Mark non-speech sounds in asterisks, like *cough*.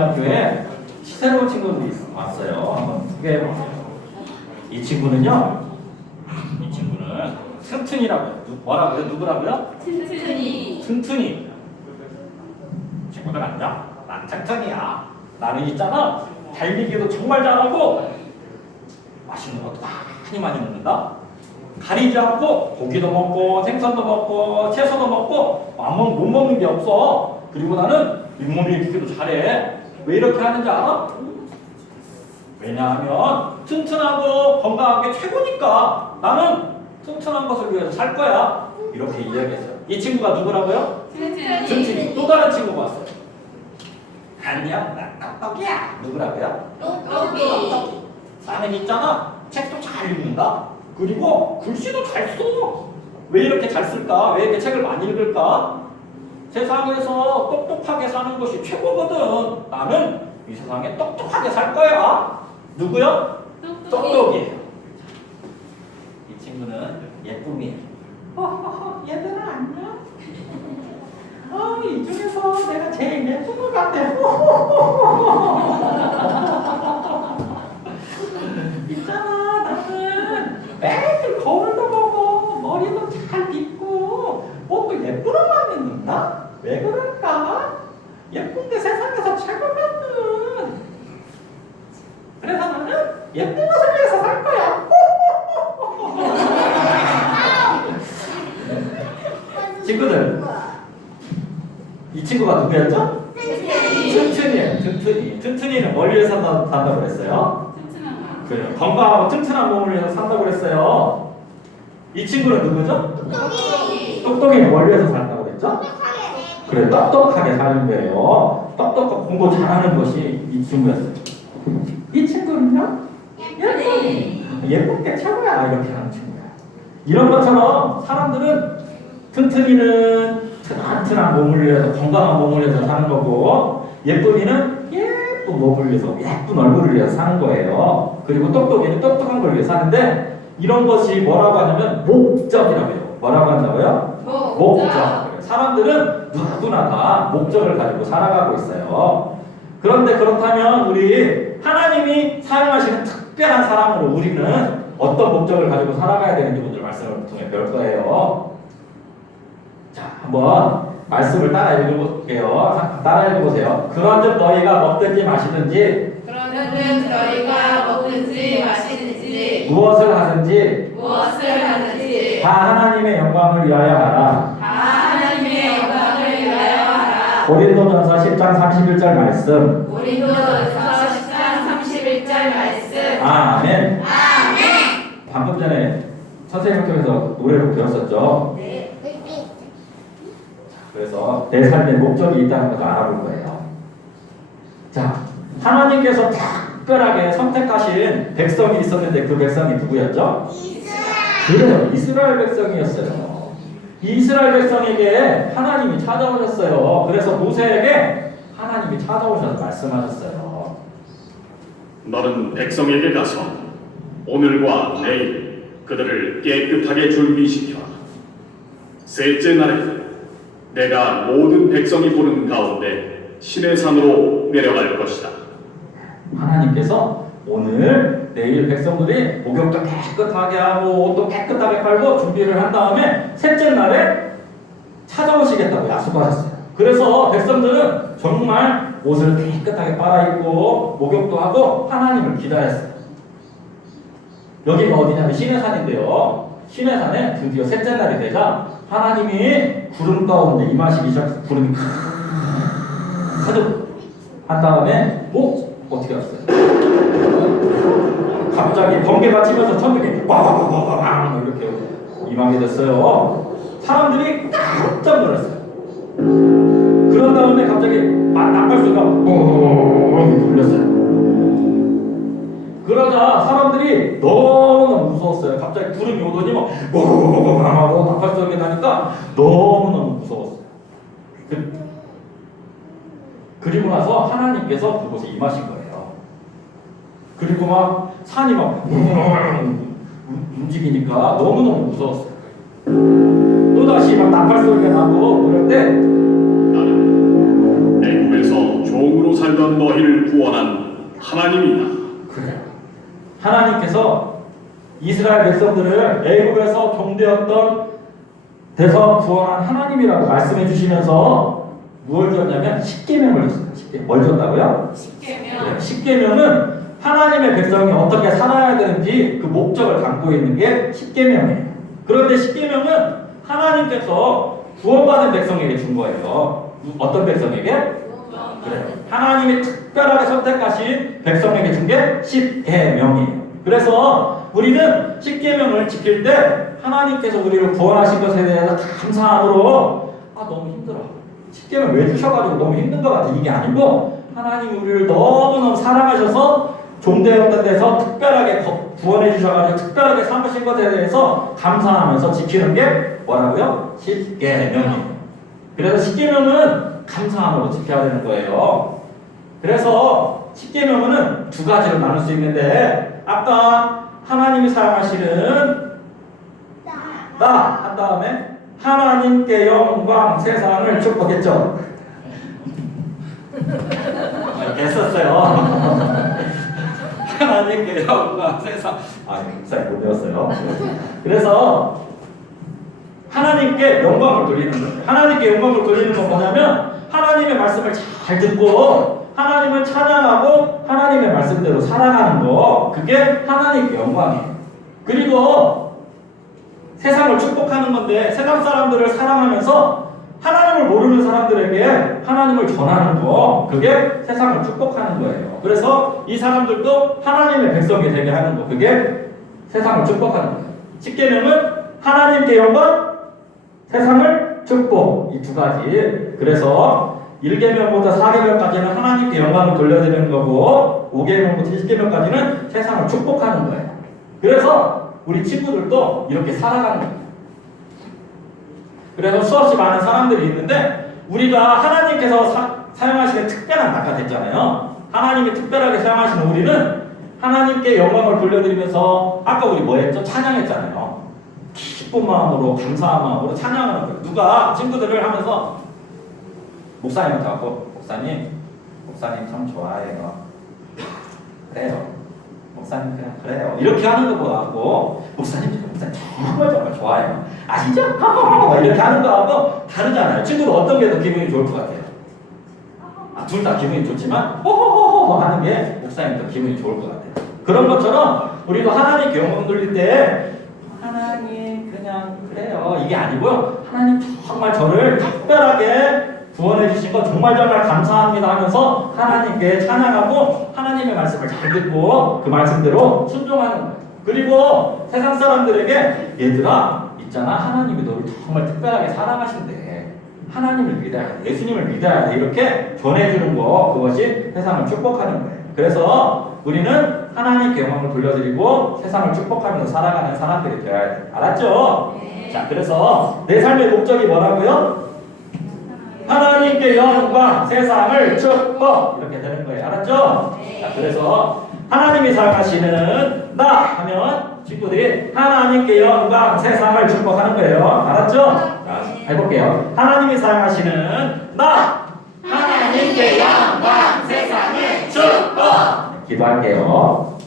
고등대학교에 새로운 친구들이 있- 왔어요. 한번 소개해 보세요. 이 친구는요. 이 친구는 튼튼이라고요. 누- 뭐라고요? 누구라고요? 튼튼이 튼튼이. 친구들 안녕? 난 튼튼이야. 나는 있잖아. 달리기도 정말 잘하고 맛있는 것도 많이 많이 먹는다. 가리지 않고 고기도 먹고 생선도 먹고 채소도 먹고 안 먹, 못 먹는 게 없어. 그리고 나는 잇몸 일으키기도 잘해. 왜 이렇게 하는지 알아? 왜냐하면 튼튼하고 건강하게 최고니까 나는 튼튼한 것을 위해서 살 거야. 이렇게 이야기했어요. 이 친구가 누구라고요? 튼튼이. 또 다른 친구가 왔어요. 안녕, 나 떡떡이야. 누구라고요? 똑똑이 나는 있잖아. 책도 잘 읽는다. 그리고 글씨도 잘 써. 왜 이렇게 잘 쓸까? 왜 이렇게 책을 많이 읽을까? 세상에서 똑똑하게 사는 것이 최고거든. 나는 이 세상에 똑똑하게 살 거야. 누구요? 똑똑이에요. 이 친구는 예쁨이에요. 허허허, 얘들아 안녕. 아, 이 중에서 내가 제일 예쁜 것 같아 *laughs* 나는 매일 거울도 보고 머리도 잘 빗고 옷도 예쁜 옷만 입는다. 왜 그럴까? 예쁜 게 세상에서 최고거든. 그래서 나는 예쁜 것을 위해서 살 거야. 친구들, 이 친구가 누구였죠? 튼튼이. 튼튼이. 튼튼이는 뭘 위해서 산다, 산다고 그랬어요? 그래요. 건강하고 튼튼한 몸을 위해서 산다고 그랬어요. 이 친구는 누구죠? 똑똑이 똑똑이는 뭘 위해서 산다고 그랬죠? 그래, 똑똑하게 사는 거예요. 똑똑하고 공부 잘하는 것이 이 친구였어요. 이 친구는요? 예쁜이 예쁜 게 최고야 이렇게 하는 친구야. 이런 것처럼 사람들은 튼튼이는 튼튼한 몸을 위해서 건강한 몸을 위해서 사는 거고 예쁜이는 예쁜 몸을 위해서 예쁜 얼굴을 위해서 사는 거예요. 그리고 똑똑이는 똑똑한 걸 위해서 사는데 이런 것이 뭐라고 하냐면 목적이라고 해요. 뭐라고 한다고요? 목적. 사람들은 누구나 다 목적을 가지고 살아가고 있어요. 그런데 그렇다면 우리 하나님이 사용하시는 특별한 사람으로 우리는 어떤 목적을 가지고 살아가야 되는지 오늘 말씀을 통해 배울 거예요. 자, 한번 말씀을 따라 읽어볼게요. 따라 읽어보세요. 그런즉 너희가 먹든지 마시든지 그러는 저희가 먹든지 마시든지 무엇을 하든지 무엇을 하든지 다 하나님의 영광을 위하여 하라. 다 하나님의 영광을 위하여 하라 고린도전서 10장 31절 말씀. 우리도전서 10장 31절 말씀 아멘. 아멘 방금 전에 선생님 통해서 노래로 배웠었죠. 네 그래서 내 삶에 목적이 있다는 것을 알아볼 거예요. 자, 하나님께서 특별하게 선택하신 백성이 있었는데 그 백성이 누구였죠? 그래요. 이스라엘 백성이었어요. 이스라엘 백성에게 하나님이 찾아오셨어요. 그래서 모세에게 하나님이 찾아오셔서 말씀하셨어요. 너는 백성에게 가서 오늘과 내일 그들을 깨끗하게 준비시켜 셋째 날에 내가 모든 백성이 보는 가운데 신의 산으로 내려갈 것이다. 하나님께서 오늘 내일 백성들이 목욕도 깨끗하게 하고 옷도 깨끗하게 빨고 준비를 한 다음에 셋째 날에 찾아오시겠다고 약속하셨어요. 그래서 백성들은 정말 옷을 깨끗하게 빨아입고 목욕도 하고 하나님을 기다렸어요. 여기가 어디냐면 시내산인데요. 시내산에 드디어 셋째 날이 되자 하나님이 구름 가운데 임하시기 시작 구름이 가득 한 다음에 어? 어떻게 왔어요? 갑자기 번개가 치면서 천둥이 와와와와와 이렇게 임하게 됐어요. 사람들이 깜짝 놀랐어요. 그런 다음에 갑자기 막 나팔소리가 뻥 울렸어요. 그러자 사람들이 너무너 무 무서웠어요. 갑자기 구름이 오더니 막뻥 하고 나팔소리가 나니까 너무너무 무서웠어요. 그, 그리고 나서 하나님께서 그곳에 임하신 거예요. 그리고 막 산이 막 움직이니까 너무너무 무서웠어요. 또다시 막 나팔 소리가 나고 그럴 때 나는 애굽에서 종으로 살던 너희를 구원한 하나님이다. 그래. 하나님께서 이스라엘 백성들을 애굽에서 종되었던 데서 구원한 하나님이라고 말씀해 주시면서 무엇을 줬냐면 십계명을 줬습니다. 십계 뭘 줬다고요? 십계명. 십계명은 하나님의 백성이 어떻게 살아야 되는지 그 목적을 담고 있는 게 십계명이에요. 그런데 십계명은 하나님께서 구원받은 백성에게 준 거예요. 어떤 백성에게? 그래요. 하나님이 특별하게 선택하신 백성에게 준 게 십계명이에요. 그래서 우리는 십계명을 지킬 때 하나님께서 우리를 구원하신 것에 대해서 감사함으로 아 너무 힘들어. 십계명 왜 주셔가지고 너무 힘든 것 같아. 이게 아니고 하나님이 우리를 너무너무 사랑하셔서 종되었던 데서 특별하게 거- 구원해 주셔가지고 특별하게 삼으신 것에 대해서 감사하면서 지키는 게 뭐라고요? 십계명이에요. 그래서 십계명은 감사함으로 지켜야 되는 거예요. 그래서 십계명은 두 가지로 나눌 수 있는데 아까 하나님이 사용하시는 나 한 다음에 하나님께 영광 세상을 축복했죠. 이렇게 했었어요. 하나님께 영광 세상 아 잘못 배웠어요. 그래서 하나님께 영광을 돌리는 거예요. 하나님께 영광을 돌리는 건 뭐냐면 하나님의 말씀을 잘 듣고 하나님을 찬양하고 하나님의 말씀대로 살아가는 거 그게 하나님께 영광이에요. 그리고 세상을 축복하는 건데 세상 사람들을 사랑하면서 하나님을 모르는 사람들에게 하나님을 전하는 거 그게 세상을 축복하는 거예요. 그래서 이 사람들도 하나님의 백성이 되게 하는 거 그게 세상을 축복하는 거예요. 십계명은 하나님께 영광, 세상을 축복 이 두 가지. 그래서 1계명부터 4계명까지는 하나님께 영광을 돌려드리는 거고 5계명부터 10계명까지는 세상을 축복하는 거예요. 그래서 우리 친구들도 이렇게 살아가는 거예요. 그래서 수없이 많은 사람들이 있는데 우리가 하나님께서 사, 사용하시는 특별한 아까 됐잖아요. 하나님이 특별하게 사용하시는 우리는 하나님께 영광을 돌려드리면서 아까 우리 뭐 했죠? 찬양했잖아요. 기쁜 마음으로 감사한 마음으로 찬양하는 거예요. 누가 친구들을 하면서 목사님한테 가고 목사님 목사님 참 좋아해요. 그래요. 목사님 그냥 그래요. 이렇게 하는 거하고 목사님 목사님 정말 정말 좋아해요. 아시죠? *laughs* 이렇게 하는 거하고 다르잖아요. 친구들 어떤 게 더 기분이 좋을 것 같아요? 아, 둘 다 기분이 좋지만 호호호호 하는 게 목사님 더 기분이 좋을 것 같아요. 그런 것처럼 우리도 하나님께 영광 돌릴 때 하나님 그냥 그래요 이게 아니고요. 하나님 정말 저를 특별하게 구원해 주신 거 정말 정말 감사합니다 하면서 하나님께 찬양하고 하나님의 말씀을 잘 듣고 그 말씀대로 순종하는 거예요. 그리고 세상 사람들에게 얘들아 있잖아 하나님이 너를 정말 특별하게 사랑하신대. 하나님을 믿어야 돼. 예수님을 믿어야 돼. 이렇게 전해주는 거 그것이 세상을 축복하는 거예요. 그래서 우리는 하나님께 영광을 돌려드리고 세상을 축복하면서 살아가는 사람들이 되어야 돼. 알았죠? 네. 자, 그래서 내 삶의 목적이 뭐라고요? 하나님께 영광, 세상을 축복 이렇게 되는 거예요. 알았죠? 네. 자, 그래서 하나님이 사용하시는 나 하면 친구들이 하나님께 영광, 세상을 축복하는 거예요. 알았죠? 자, 해볼게요. 하나님이 사용하시는 나 하나님께 영광 세상을 축복. 기도할게요.